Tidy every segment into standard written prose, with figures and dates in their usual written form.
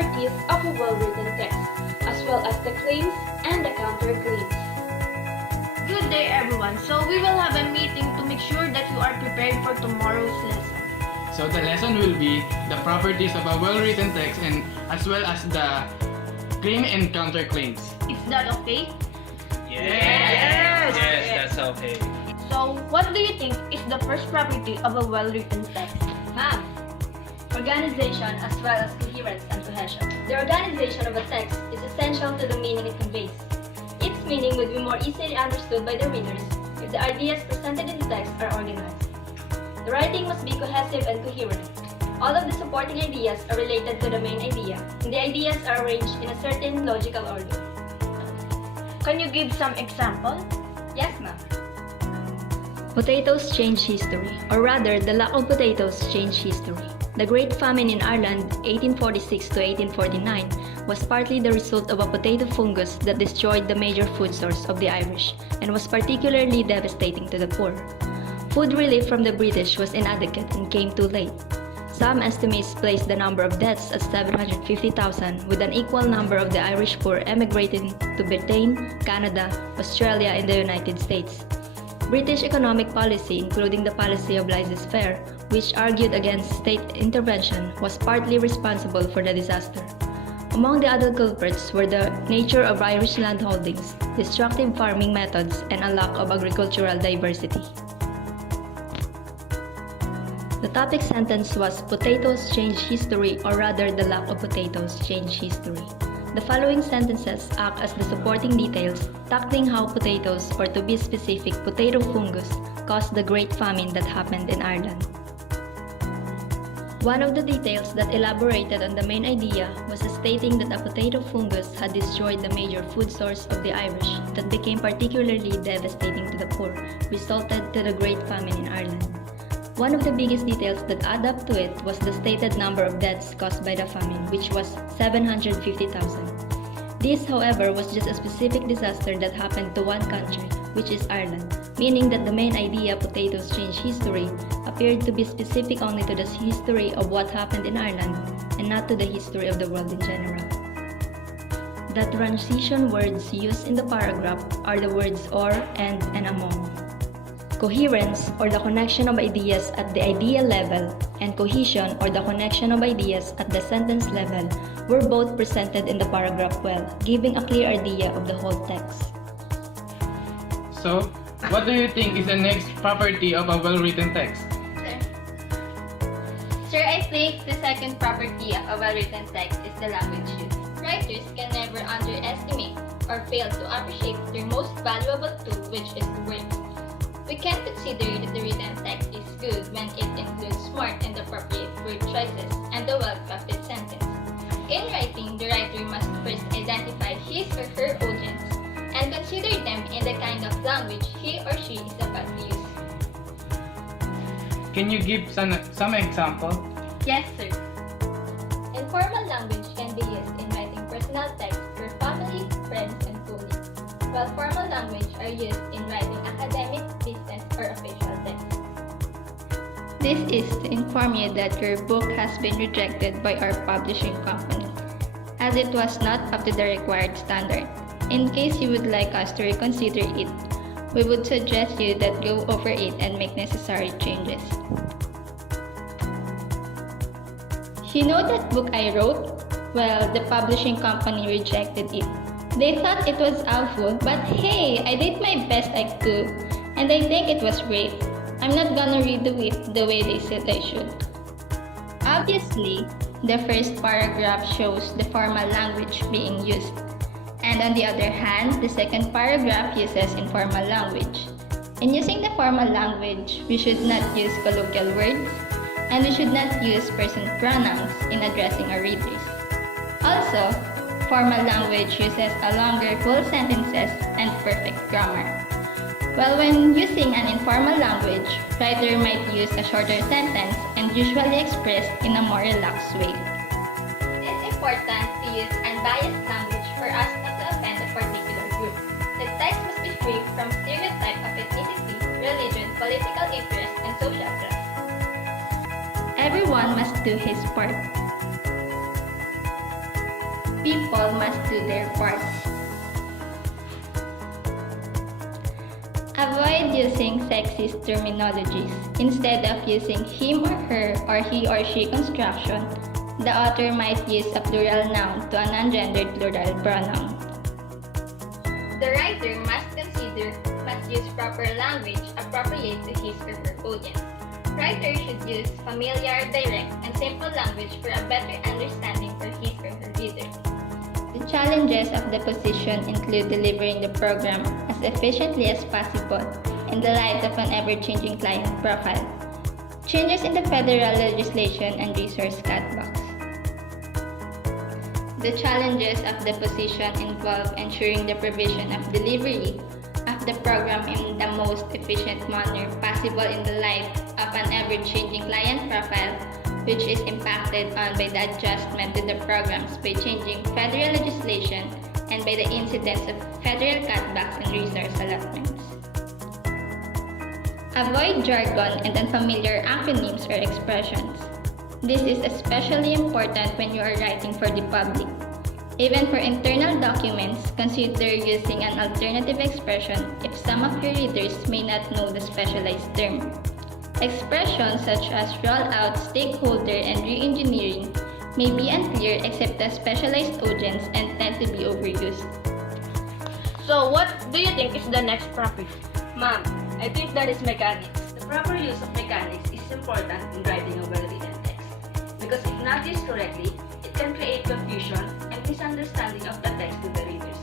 properties of a well-written text, as well as the claims and the counterclaims. Good day, everyone. So we will have a meeting to make sure that you are prepared for tomorrow's lesson. So the lesson will be the properties of a well-written text and as well as the claim and counterclaims. Is that okay? Yes, that's okay. So what do you think is the first property of a well-written text? Ma'am, organization as well as coherence and cohesion. The organization of a text is essential to the meaning it conveys. Its meaning would be more easily understood by the readers if the ideas presented in the text are organized. The writing must be cohesive and coherent. All of the supporting ideas are related to the main idea, and the ideas are arranged in a certain logical order. Can you give some example? Yes, ma'am. Potatoes change history, or rather, the lack of potatoes changed history. The Great Famine in Ireland, 1846 to 1849, was partly the result of a potato fungus that destroyed the major food source of the Irish and was particularly devastating to the poor. Food relief from the British was inadequate and came too late. Some estimates place the number of deaths at 750,000, with an equal number of the Irish poor emigrating to Britain, Canada, Australia, and the United States. British economic policy, including the policy of laissez-faire, which argued against state intervention, was partly responsible for the disaster. Among the other culprits were the nature of Irish landholdings, destructive farming methods, and a lack of agricultural diversity. The topic sentence was "Potatoes change history," or rather, the lack of potatoes change history. The following sentences act as the supporting details, tackling how potatoes, or to be specific, potato fungus, caused the Great Famine that happened in Ireland. One of the details that elaborated on the main idea was stating that a potato fungus had destroyed the major food source of the Irish that became particularly devastating to the poor, resulted to the Great Famine in Ireland. One of the biggest details that add up to it was the stated number of deaths caused by the famine, which was 750,000. This, however, was just a specific disaster that happened to one country, which is Ireland, meaning that the main idea, potatoes change history, appeared to be specific only to the history of what happened in Ireland and not to the history of the world in general. The transition words used in the paragraph are the words or, and among. Coherence, or the connection of ideas at the idea level, and cohesion, or the connection of ideas at the sentence level, were both presented in the paragraph well, giving a clear idea of the whole text. So, what do you think is the next property of a well-written text? Sir, I think the second property of a well-written text is the language used. Writers can never underestimate or fail to appreciate their most valuable tool, which is the words. We can consider that the written text is good when it includes smart and appropriate word choices and a well-crafted sentence. In writing, the writer must first identify his or her audience and consider them in the kind of language he or she is about to use. Can you give some example? Yes, sir. Informal language can be used in writing personal text for family, friends, and colleagues, while formal language are used in writing academic, business, or official text. This is to inform you that your book has been rejected by our publishing company, as it was not up to the required standard. In case you would like us to reconsider it, we would suggest you that go over it and make necessary changes. You know that book I wrote? Well, the publishing company rejected it. They thought it was awful, but hey, I did my best I could, and I think it was great. I'm not gonna redo it the way they said I should. Obviously, the first paragraph shows the formal language being used, and on the other hand, the second paragraph uses informal language. In using the formal language, we should not use colloquial words, and we should not use person pronouns in addressing our readers. Also, formal language uses a longer full sentences and perfect grammar. While when using an informal language, writer might use a shorter sentence and usually expressed in a more relaxed way. It is important to use unbiased language for us not to offend a particular group. The text must be free from stereotype of ethnicity, religion, political interest, and social class. Everyone must do his part. people must do their part. Avoid using sexist terminologies. Instead of using him or her or he or she construction, the author might use a plural noun to a non-gendered plural pronoun. The writer must use proper language appropriate to his or her audience. Writers should use familiar, direct, and simple language for a better understanding for his or her readers. The challenges of the position include delivering the program as efficiently as possible in the light of an ever-changing client profile, changes in the federal legislation and resource cutbacks. The challenges of the position involve ensuring the provision of delivery of the program in the most efficient manner possible in the light of an ever-changing client profile, which is impacted on by the adjustment to the programs by changing federal legislation and by the incidence of federal cutbacks and resource allotments. Avoid jargon and unfamiliar acronyms or expressions. This is especially important when you are writing for the public. Even for internal documents, consider using an alternative expression if some of your readers may not know the specialized term. Expressions such as rollout, stakeholder, and re-engineering may be unclear except to specialized audience and tend to be overused. So what do you think is the next property? Ma'am, I think that is mechanics. The proper use of mechanics is important in writing a well-written text because if not used correctly, it can create confusion and misunderstanding of the text to the readers.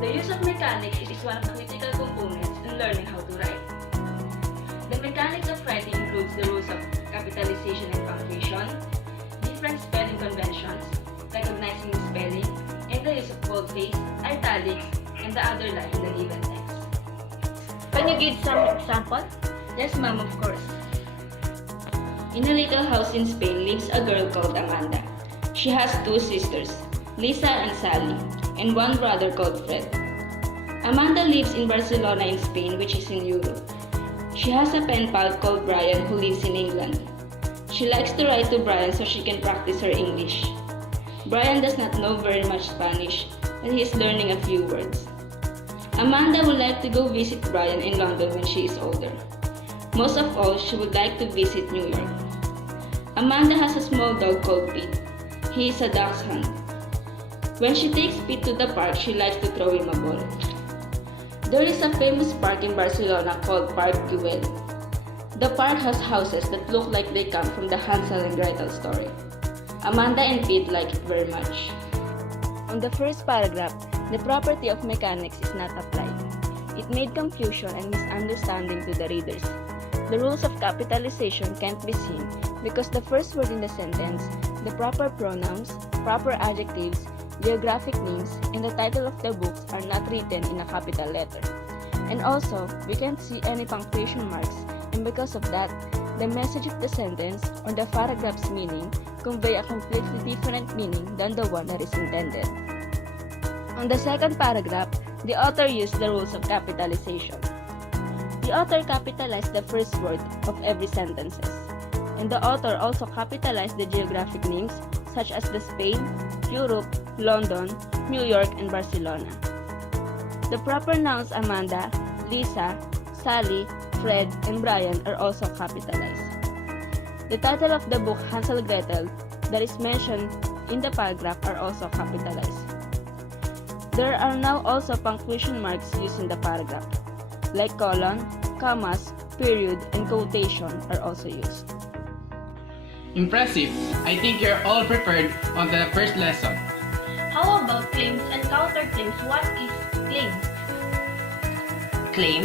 The use of mechanics is one of the critical components in learning how to write. The mechanics of writing includes the rules of capitalization and punctuation, different spelling conventions, recognizing the spelling, and the use of boldface, italics, and the other line in the given text. Can you give some example? Yes, ma'am, of course. In a little house in Spain lives a girl called Amanda. She has two sisters, Lisa and Sally, and one brother called Fred. Amanda lives in Barcelona in Spain, which is in Europe. She has a pen pal called Brian who lives in England. She likes to write to Brian so she can practice her English. Brian does not know very much Spanish, but he is learning a few words. Amanda would like to go visit Brian in London when she is older. Most of all, she would like to visit New York. Amanda has a small dog called Pete. He is a dachshund. When she takes Pete to the park, she likes to throw him a ball. There is a famous park in Barcelona called Park Güell. The park has houses that look like they come from the Hansel and Gretel story. Amanda and Pete like it very much. On the first paragraph, the property of mechanics is not applied. It made confusion and misunderstanding to the readers. The rules of capitalization can't be seen because the first word in the sentence, the proper pronouns, proper adjectives, geographic names, and the title of the books are not written in a capital letter. And also, we can't see any punctuation marks, and because of that, the message of the sentence or the paragraph's meaning convey a completely different meaning than the one that is intended. On the second paragraph, the author used the rules of capitalization. The author capitalized the first word of every sentence, and the author also capitalized the geographic names such as the Spain, Europe, London, New York, and Barcelona. The proper nouns Amanda, Lisa, Sally, Fred, and Brian are also capitalized. The title of the book Hansel and Gretel that is mentioned in the paragraph are also capitalized. There are now also punctuation marks used in the paragraph, like colon, commas, period, and quotation are also used. Impressive! I think you're all prepared on the first lesson. How about claims and counterclaims? What is claim? Claim?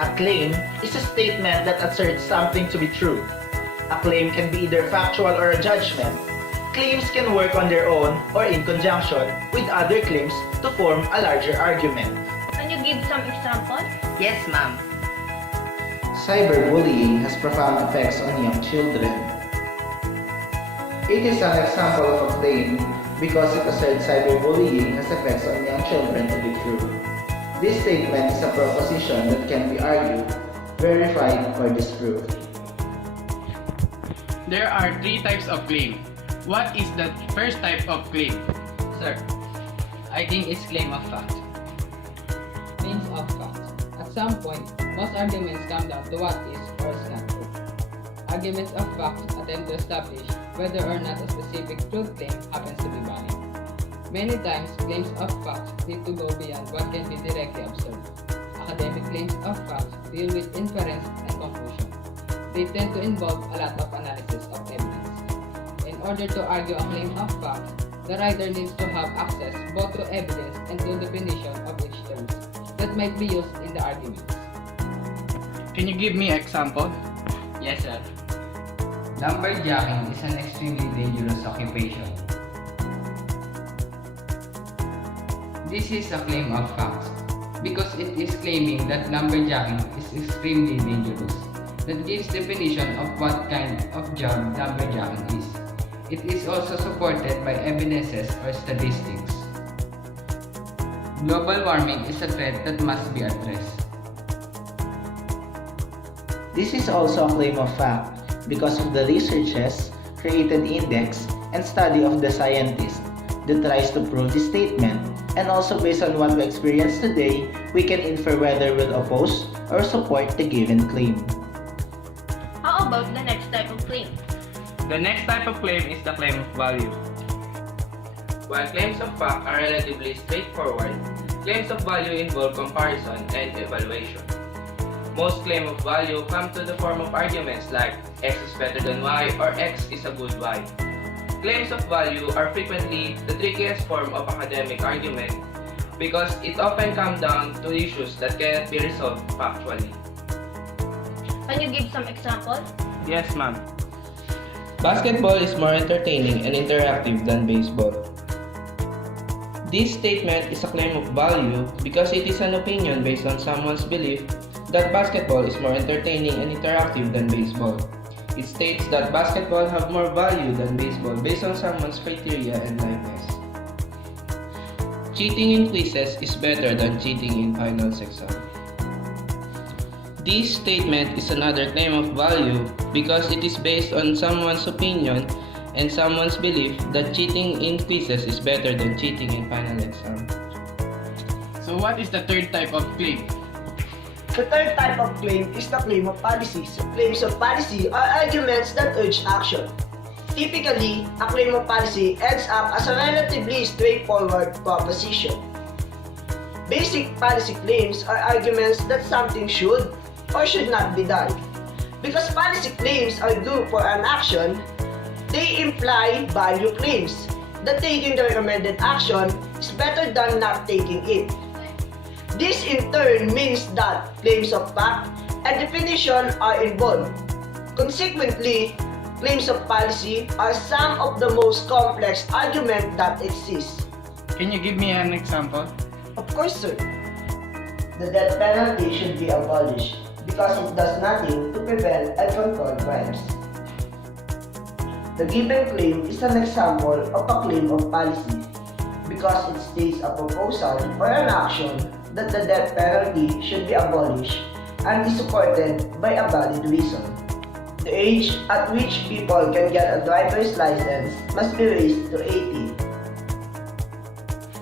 A claim is a statement that asserts something to be true. A claim can be either factual or a judgment. Claims can work on their own or in conjunction with other claims to form a larger argument. Can you give some example? Yes, ma'am. Cyberbullying has profound effects on young children. It is an example of a claim because it asserts cyberbullying has effects on young children to be true. This statement is a proposition that can be argued, verified, or disproved. There are three types of claim. what is the first type of claim? Sir, I think it's claim of fact. Claims of fact. At some point, most arguments come down to what is or is not true. Arguments of fact attempt to establish whether or not a specific truth claim happens to be valid. Many times, claims of fact need to go beyond what can be directly observed. Academic claims of fact deal with inference and conclusion. They tend to involve a lot of analysis of evidence. In order to argue a claim of fact, the writer needs to have access both to evidence and to definition of each term that might be used in the arguments. Can you give me an example? Yes, sir. Lumberjacking is an extremely dangerous occupation. This is a claim of fact because it is claiming that lumberjacking is extremely dangerous. That gives definition of what kind of job lumberjacking is. It is also supported by evidences or statistics. Global warming is a threat that must be addressed. This is also a claim of fact because of the researches, created index, and study of the scientist that tries to prove this statement, and also based on what we experience today, we can infer whether we'll oppose or support the given claim. How about the next type of claim? The next type of claim is the claim of value. While claims of fact are relatively straightforward, claims of value involve comparison and evaluation. Most claims of value come to the form of arguments like X is better than Y or X is a good Y. Claims of value are frequently the trickiest form of academic argument because it often comes down to issues that cannot be resolved factually. Can you give some examples? Yes, ma'am. Basketball is more entertaining and interactive than baseball. This statement is a claim of value because it is an opinion based on someone's belief that basketball is more entertaining and interactive than baseball. It states that basketball have more value than baseball based on someone's criteria and likeness. Cheating in quizzes is better than cheating in finals exam. This statement is another claim of value because it is based on someone's opinion and someone's belief that cheating in quizzes is better than cheating in final exam. So what is the third type of claim? The third type of claim is the claim of policy. So, claims of policy are arguments that urge action. Typically, a claim of policy ends up as a relatively straightforward proposition. Basic policy claims are arguments that something should or should not be done. Because policy claims are due for an action, they imply value claims that taking the recommended action is better than not taking it. This in turn means that claims of fact and definition are involved. Consequently, claims of policy are some of the most complex arguments that exist. Can you give me an example? Of course, sir. The death penalty should be abolished because it does nothing to prevent and control crimes. The given claim is an example of a claim of policy because it states a proposal or an action that the death penalty should be abolished and is supported by a valid reason. The age at which people can get a driver's license must be raised to 18.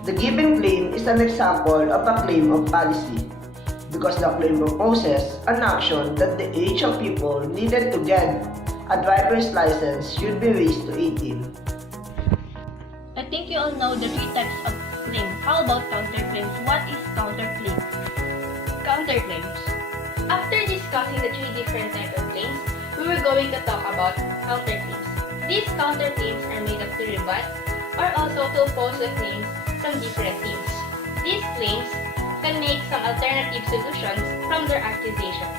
The given claim is an example of a claim of policy because the claim proposes an action that the age of people needed to get a driver's license should be raised to 18. I think you all know the three types of claim. How about counterclaims? What is counterclaim? Counterclaims. After discussing the three different types of claims, we were going to talk about counterclaims. These counterclaims are made up to rebut or also to oppose the claims from different teams. These claims can make some alternative solutions from their accusations.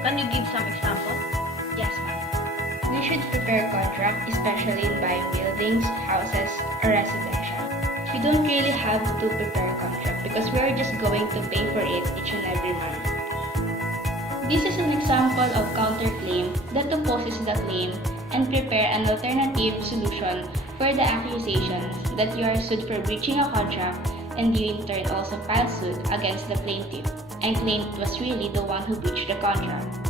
Can you give some examples? Yes, ma'am. We should prepare contract, especially in buying buildings, houses, or residential. We don't really have to prepare a contract because we are just going to pay for it each and every month. This is an example of counterclaim that opposes the claim and prepare an alternative solution for the accusations that you are sued for breaching a contract, and you in turn also file suit against the plaintiff and claim it was really the one who breached the contract.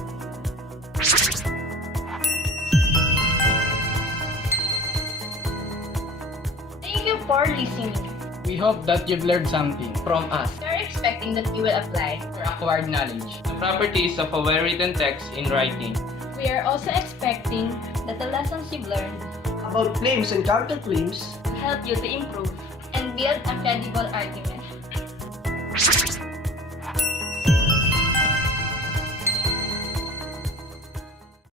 for listening. We hope that you've learned something From us, We are expecting that you will apply. or acquired knowledge. the properties of a well-written text in writing. We are also expecting That the lessons you've learned About claims and counterclaims, will help you to improve And build a credible argument.